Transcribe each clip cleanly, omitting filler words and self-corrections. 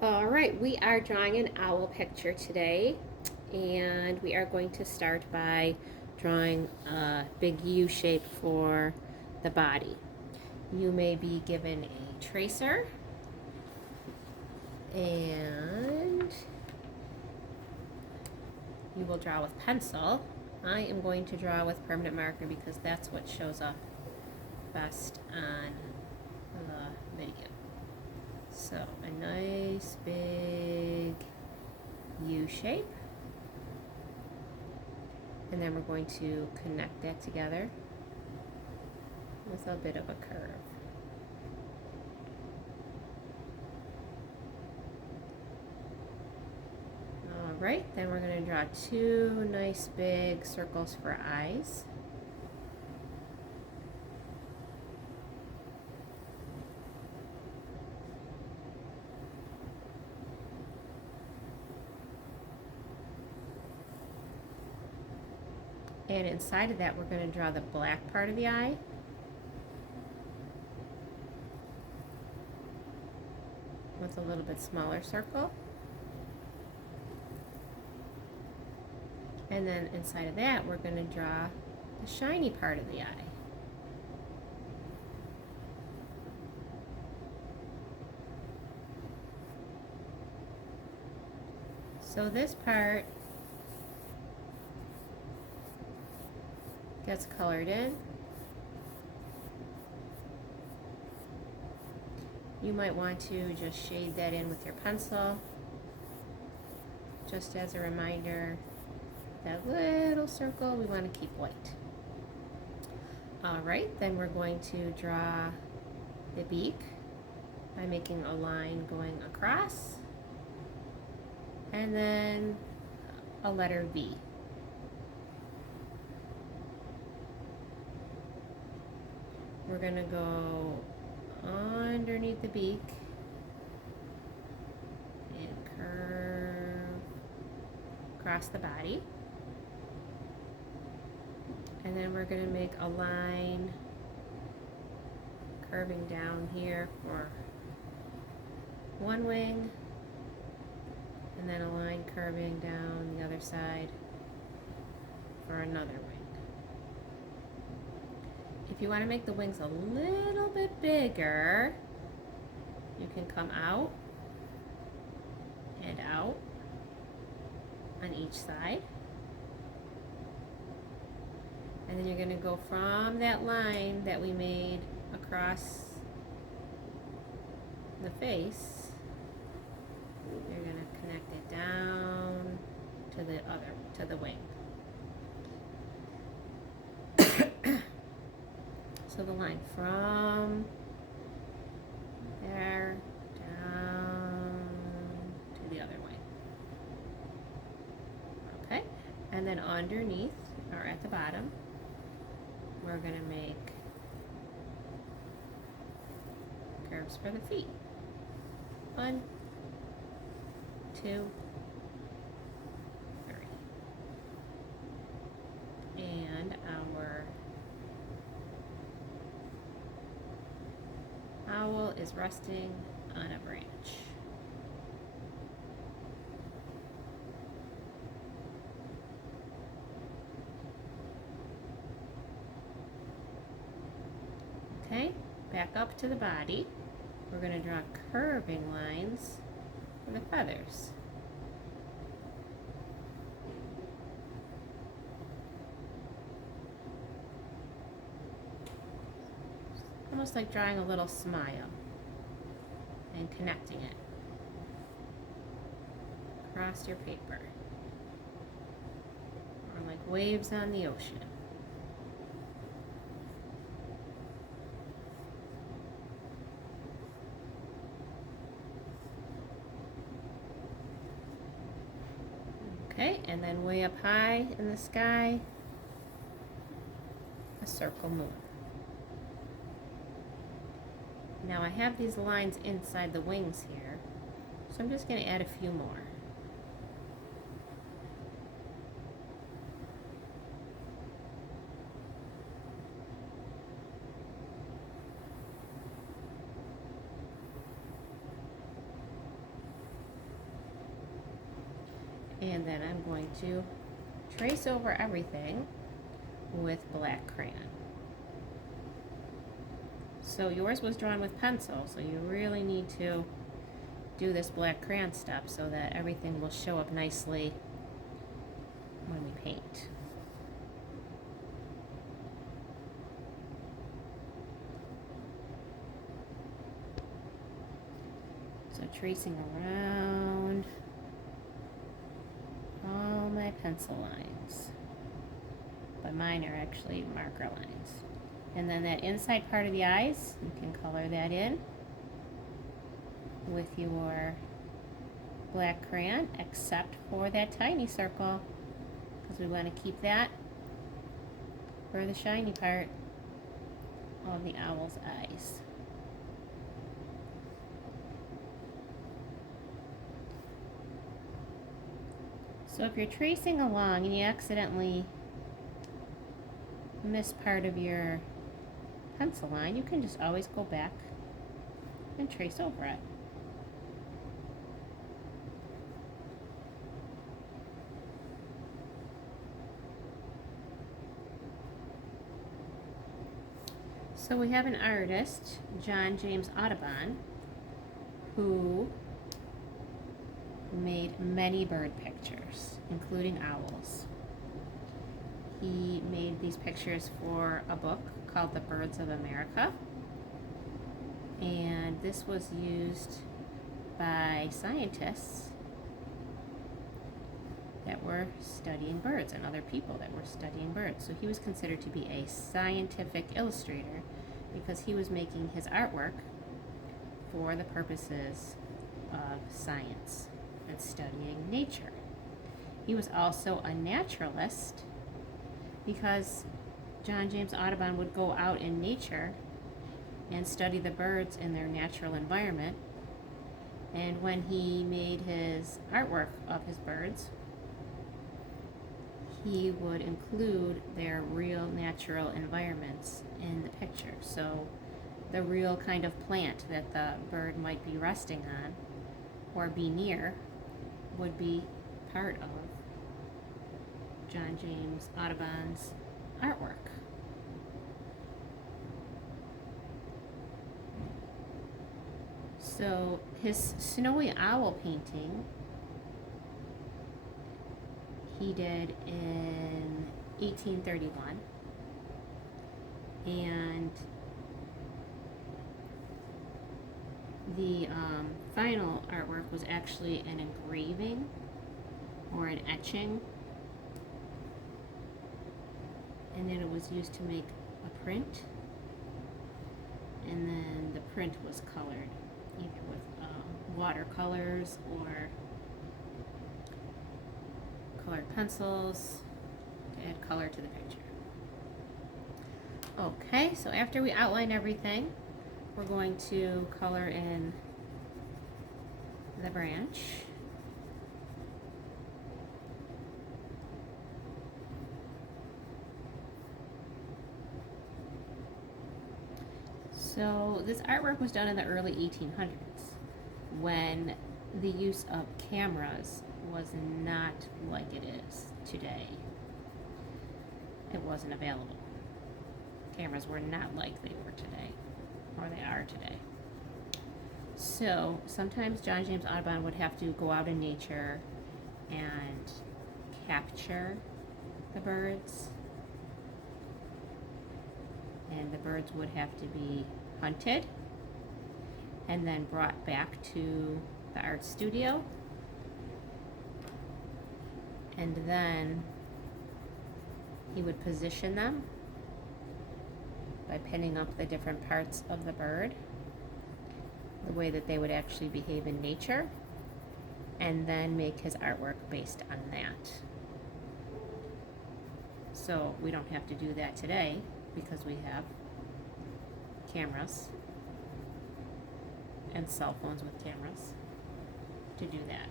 All right, we are drawing an owl picture today, and we are going to start by drawing a big U shape for the body. You may be given a tracer, and you will draw with pencil. I am going to draw with permanent marker because that's what shows up best on the video. So a nice big U shape, and then we're going to connect that together with a bit of a curve. Alright, then we're going to draw two nice big circles for eyes. And inside of that, we're going to draw the black part of the eye. With a little bit smaller circle. And then inside of that, we're going to draw the shiny part of the eye. So this part gets colored in. You might want to just shade that in with your pencil. Just as a reminder, that little circle we want to keep white. Alright, then we're going to draw the beak by making a line going across, and then a letter V. We're going to go underneath the beak and curve across the body. And then we're going to make a line curving down here for one wing, and then a line curving down the other side for another wing. If you want to make the wings a little bit bigger, you can come out and out on each side. And then you're going to go from that line that we made across the face, you're going to connect it down to the wing. So the line from there down to the other wing. Okay, and then underneath, or at the bottom, we're going to make curves for the feet. 1, 2, 3. And our owl is resting on a branch. Okay, back up to the body. We're going to draw curving lines for the feathers. Almost like drawing a little smile and connecting it across your paper, or like waves on the ocean. Okay, and then way up high in the sky, a circle moon. Now I have these lines inside the wings here, so I'm just going to add a few more. And then I'm going to trace over everything with black crayon. So yours was drawn with pencil, so you really need to do this black crayon step so that everything will show up nicely when we paint. So tracing around all my pencil lines, but mine are actually marker lines. And then that inside part of the eyes, you can color that in with your black crayon, except for that tiny circle, because we want to keep that for the shiny part of the owl's eyes. So if you're tracing along and you accidentally miss part of your pencil line, you can just always go back and trace over it. So we have an artist, John James Audubon, who made many bird pictures, including owls. He made these pictures for a book called The Birds of America, and this was used by scientists that were studying birds and other people that were studying birds. So he was considered to be a scientific illustrator because he was making his artwork for the purposes of science and studying nature. He was also a naturalist because John James Audubon would go out in nature and study the birds in their natural environment. And when he made his artwork of his birds, he would include their real natural environments in the picture. So the real kind of plant that the bird might be resting on or be near would be part of John James Audubon's artwork. So his snowy owl painting he did in 1831, and the final artwork was actually an engraving or an etching, and then it was used to make a print, and then the print was colored either with watercolors or colored pencils to add color to the picture. Okay, so after we outline everything, we're going to color in the branch. So this artwork was done in the early 1800s when the use of cameras was not like it is today. It wasn't available. Cameras were not like they were today, or they are today. So sometimes John James Audubon would have to go out in nature and capture the birds, and the birds would have to be hunted and then brought back to the art studio, and then he would position them by pinning up the different parts of the bird, the way that they would actually behave in nature, and then make his artwork based on that. So we don't have to do that today because we have cameras and cell phones with cameras to do that.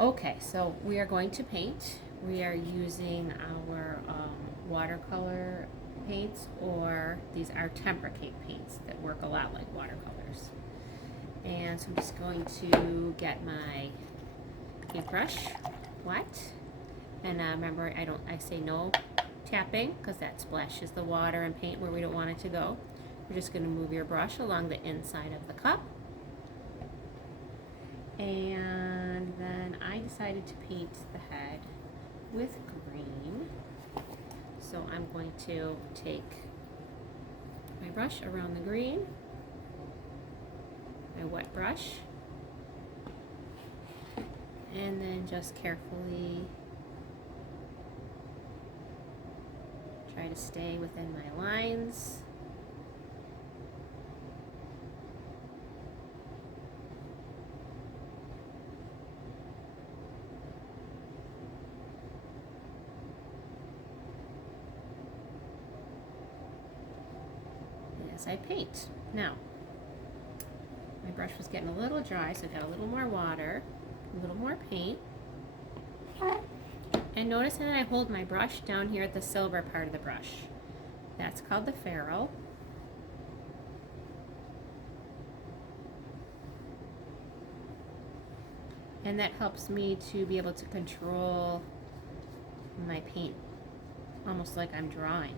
Okay, so we are going to paint. We are using our watercolor paints, or these are tempera cake paints that work a lot like watercolors. And so I'm just going to get my paintbrush wet. And remember, I say no tapping because that splashes the water and paint where we don't want it to go. You're just going to move your brush along the inside of the cup. And then I decided to paint the head with green. So I'm going to take my brush around the green, my wet brush, and then just carefully try to stay within my lines. As I paint. Now, my brush was getting a little dry, so I got a little more water, a little more paint. And notice that I hold my brush down here at the silver part of the brush. That's called the ferrule. And that helps me to be able to control my paint almost like I'm drawing.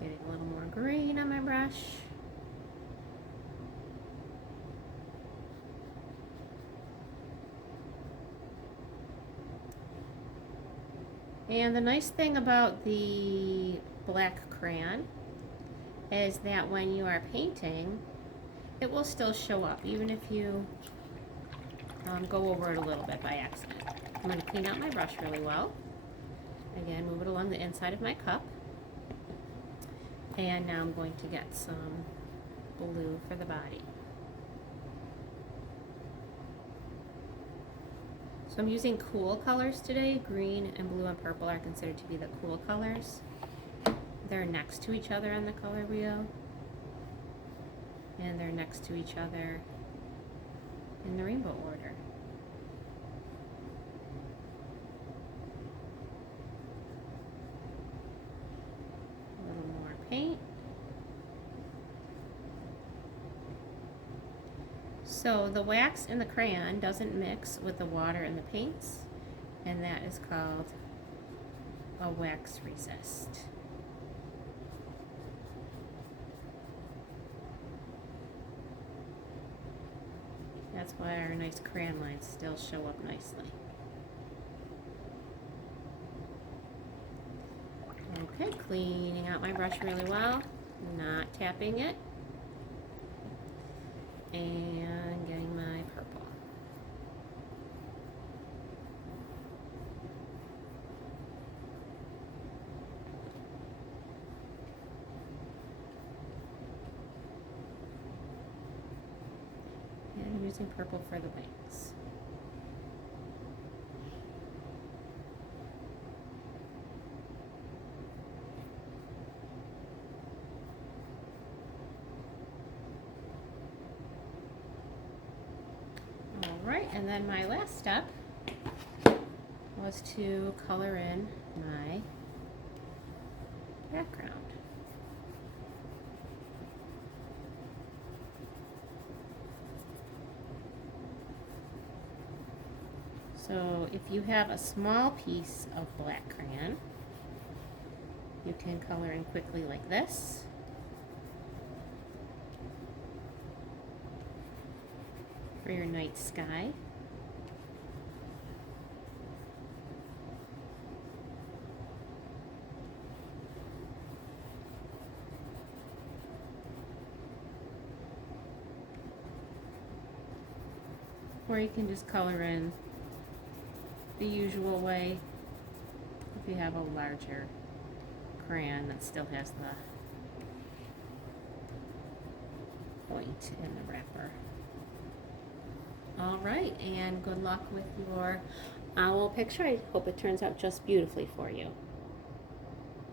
Getting a little more green on my brush. And the nice thing about the black crayon is that when you are painting, it will still show up, even if you go over it a little bit by accident. I'm going to clean out my brush really well. Again, move it along the inside of my cup. And now I'm going to get some blue for the body. So I'm using cool colors today. Green and blue and purple are considered to be the cool colors. They're next to each other on the color wheel. And they're next to each other in the rainbow order. A little more paint. So the wax in the crayon doesn't mix with the water and the paints, and that is called a wax resist. That's why our nice crayon lines still show up nicely. Okay, cleaning out my brush really well, not tapping it. And getting my purple. And I'm using purple for the wings. Right, and then my last step was to color in my background. So if you have a small piece of black crayon, you can color in quickly like this. For your night sky. Or you can just color in the usual way if you have a larger crayon that still has the point in the wrapper. All right, and good luck with your owl picture. I hope it turns out just beautifully for you.